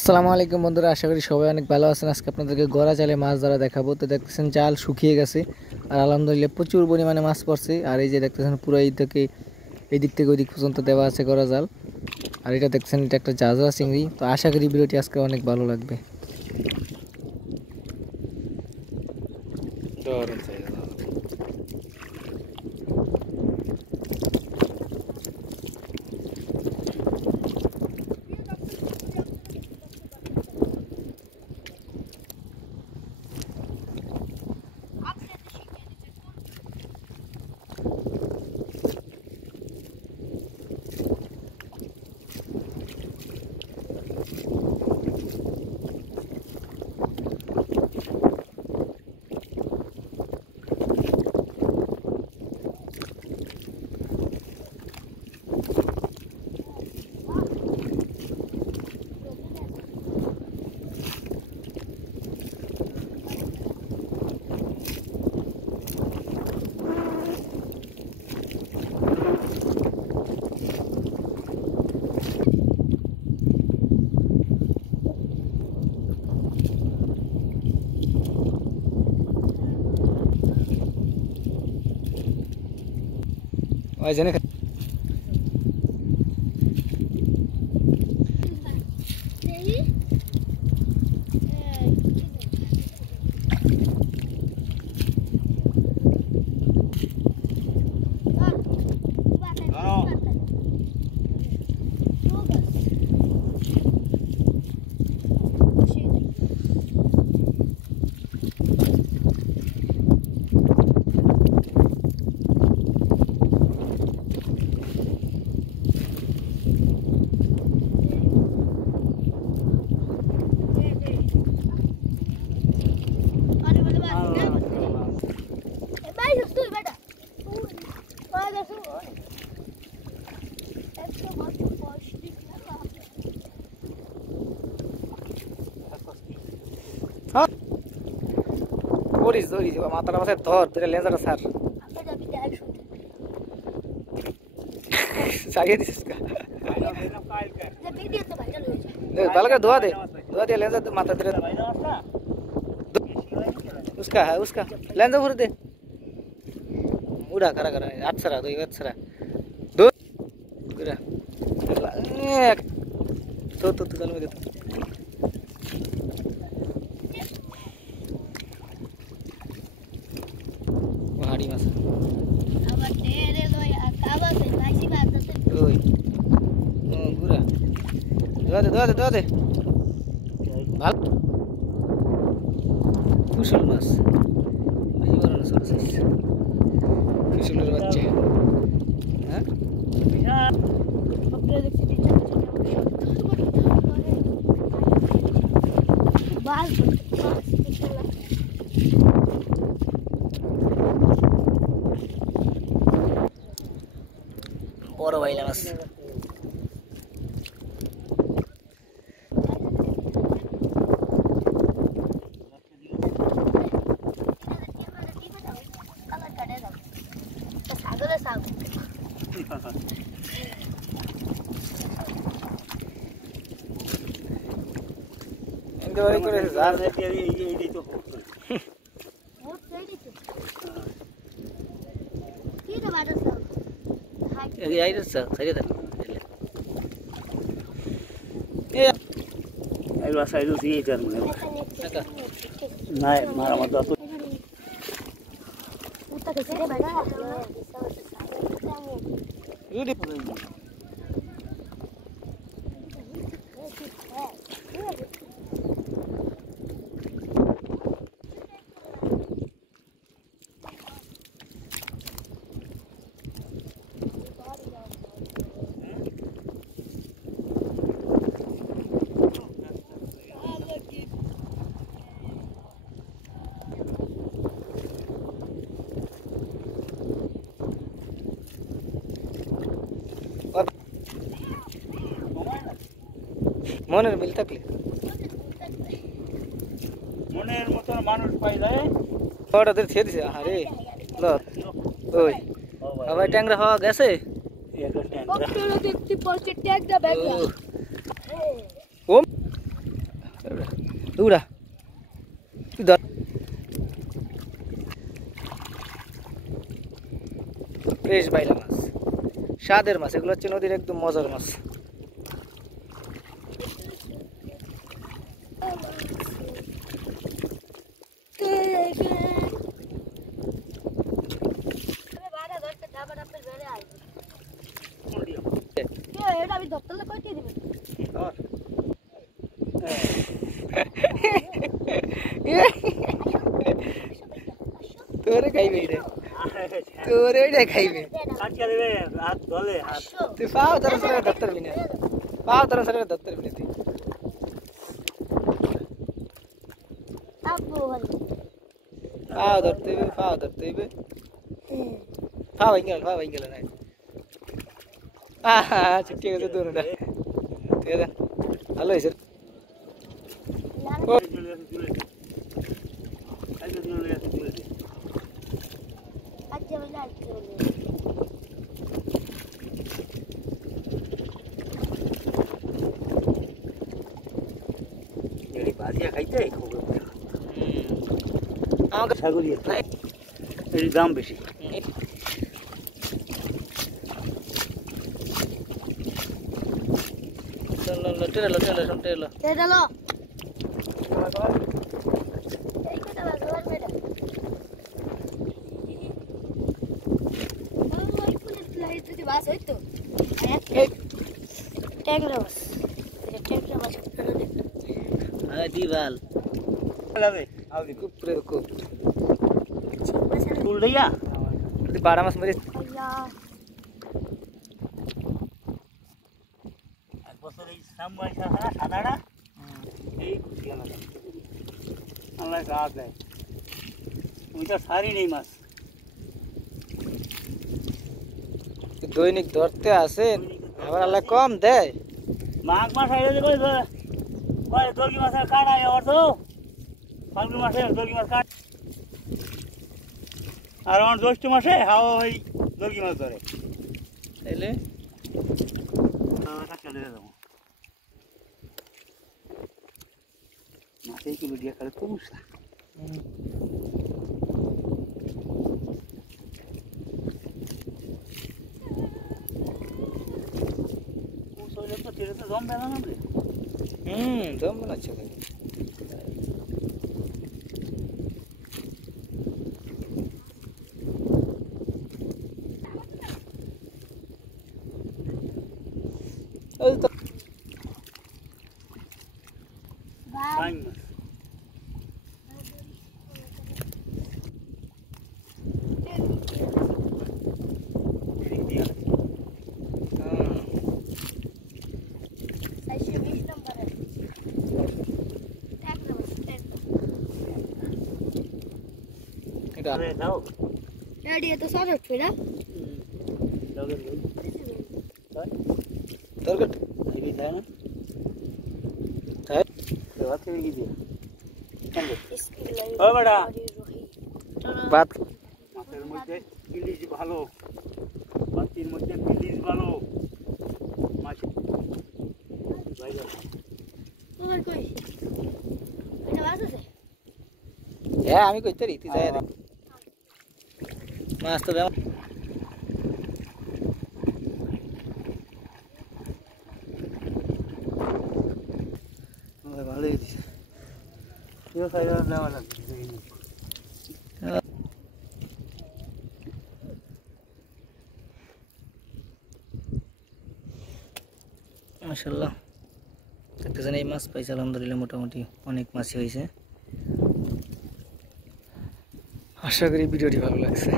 আসসালামু আলাইকুম বন্ধুরা, আশা করি সবাই অনেক ভালো আছেন। আজকে আপনাদেরকে গড়া জালে মাছ ধরা দেখাবো। তো দেখতেছেন জাল শুকিয়ে গেছে আর আলহামদুলিল্লাহ প্রচুর পরিমাণে মাছ পড়ছে। আর এই যে দেখতেছেন পুরো এই দিক থেকে ওই দিক পর্যন্ত দেওয়া আছে গড়া জাল। আর এটা দেখছেন, এটা একটা জাজরা চিংড়ি। তো আশা করি ভিডিওটি আজকে অনেক ভালো লাগবে। ওই জন্য ধরিস ধরিস মাথাটা মাথায় ধর ধরে লেজারটা সার চালিয়ে দিছিস ভালো করে ধোয়া दे लेंस माथा धरे उसका है उसका लेंस भर दे उड़ा करा करा अप्सरा दो अप्सरा दो उड़ा तो चलो मैं देता पहाड़ी मास अब तेरे लो यार काबा से ऐसी बात है ओए पूरा दो दे ভাল কুশল মাছ এই বড় না ছোট সাইজ কুশলের বাচ্চা হ্যাঁ আপনারা দেখতে বাস বড় বাইলা মাছ इनके बारे में जार है कि ये तो बहुत सही तो ये तो बात है ये आई तो सही था ये आई वाला साइड से ये कर मुझे ना मारा मत तो उतना कैसे रे भाई ये মনের মিল থাকলে মনের মতো মানুষ পাই যায় ওটা ধরে ছেড়ে দিছে আরে ওই আবার ট্যাংরা হওয়া গেছে দেখতে পাচ্ছি ট্যাংরা ব্যাগ দৌড়া তুই ধর ফ্রেশ বাইলা মাছ স্বাদের মাছ এগুলো হচ্ছে নদীর একদম মজার মাছ তোরে খাইবে রে তোরে ওইটা খাইবে তুই পাও তার সাথে দত্তর বিনা পাও তার সাথে দত্তর বিনা তুই পাও ধরতে হইবে পাও ইঙ্গেল নাই ঠিক আছে দোনোটা ঠিক আছে ভালো হয়েছে দাম বেশি দিবাল বাড়া মাছ মেরে এক বছর এই সাদাটা এই আল্লাহ গাছ দেয় ওইটা সারি নেই মাছ দৈনিক ধরতে আসেন আবার আল্লাহ কম দেয় মাঘ মাস আইলে কই দর্গি মাছের কাটা আবার তো ফাল্গুন মাসে দর্গি মাছ কাট আর আমার জ্যৈষ্ঠ মাসে হাওয়া ওই দর্গি মাছ ধরে তাইলে মাছের কিলো দিয়ে খালে কমসা দম বেলা না দম বানাচ্ছে ওই তো এটা দাও Ready to start it, right? তরকারি এই যায় না তাই দেওয়া থেকে গিয়ে ও বড়া ভাত মাছের মধ্যে ইলিশ ভালো বাতির মধ্যে ইলিশ ভালো মাছ বাইরে তোমার কই এটা মাছ আছে হ্যাঁ আমি কইতে রীতি যাই রে মাছ তো দাও ভালোই কেউ খাইলে নেওয়া লাগবে মাশাআল্লাহ দেখতেছেন এই মাছ পাইছে আলহামদুলিল্লাহ মোটামুটি অনেক মাছই হয়েছে আশা করি ভিডিওটি ভালো লাগছে